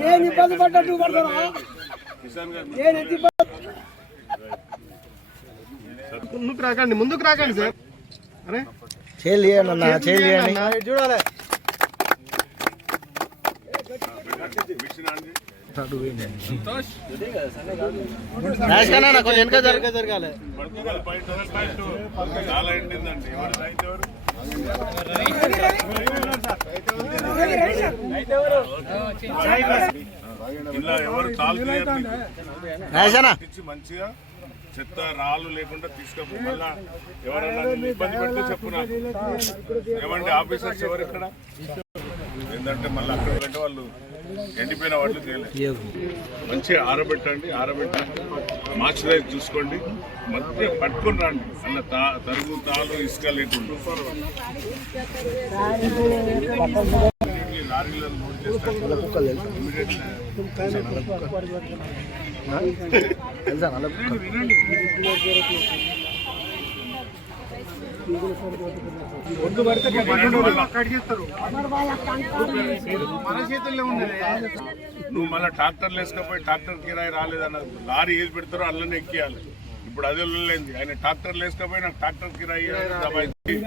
నేను ఇబ్బంది పడ్డట్టు పడతారా ముందుకు రాకండి సార్ అరే చేయాలన్నా చూడాలి కొంచెం వెనక జరగాలి ఇలా ఎవరు మంచిగా చెత్త రాళ్ళు లేకుండా తీసుకపో మళ్ళా ఎవరైనా ఇబ్బంది పెడితే చెప్పున్నా ఏమండి ఆఫీసర్స్ ఎవరు ఇక్కడ ఏంటంటే మళ్ళీ అక్కడ పెట్టే వాళ్ళు ఎండిపోయిన వాటిని చేయలేదు మంచిగా ఆరబెట్టండి మాయిశ్చరైజ్ చూసుకోండి మధ్య పట్టుకొని రండి అలా తరుగు తాలు ఇసుక లేకుండా లారీలో లోడ్ నువ్వు మళ్ళీ ట్రాక్టర్లు వేసుకపోయి ట్రాక్టర్ కిరాయి రాలేదన్నది లారీ ఏది పెడతారో అల్లనే ఎక్కియాలి ఇప్పుడు అదే లేదు ఆయన ట్రాక్టర్లు వేసుకపోయి నాకు ట్రాక్టర్ కిరాయి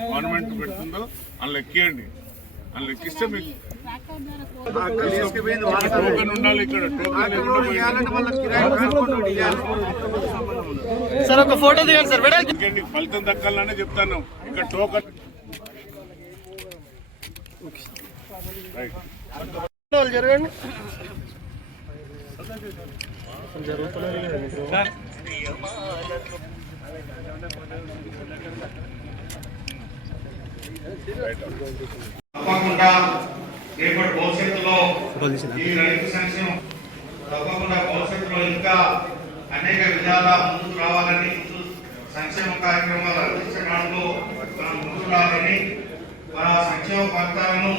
గవర్నమెంట్ పెడుతుందో అందులో ఎక్కియండి అందులో ఎక్కిస్తే మీకు టోకెన్ ఉండాలి ఇక్కడ సార్ ఒక ఫోటో దిగండి సార్ ఫలితం దక్కాలనే చెప్తాను ఇక్కడ టోకెన్ జరగండి తప్పకుండా రేపటి భవిష్యత్తులో ఈ రైతు సంక్షేమం తప్పకుండా భవిష్యత్తులో ఇంకా అనేక విధాల ముందుకు రావాలని సంక్షేమ కార్యక్రమాలు అందించడంలో మనం ముందుకు రావాలని మన సంక్షేమ పథకాలను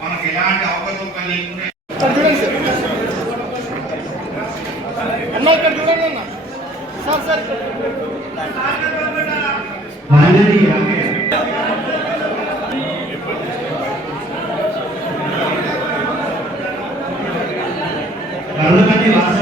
మనకు ఎలాంటి అవకతవకలు లేకుండా కర్ణపతి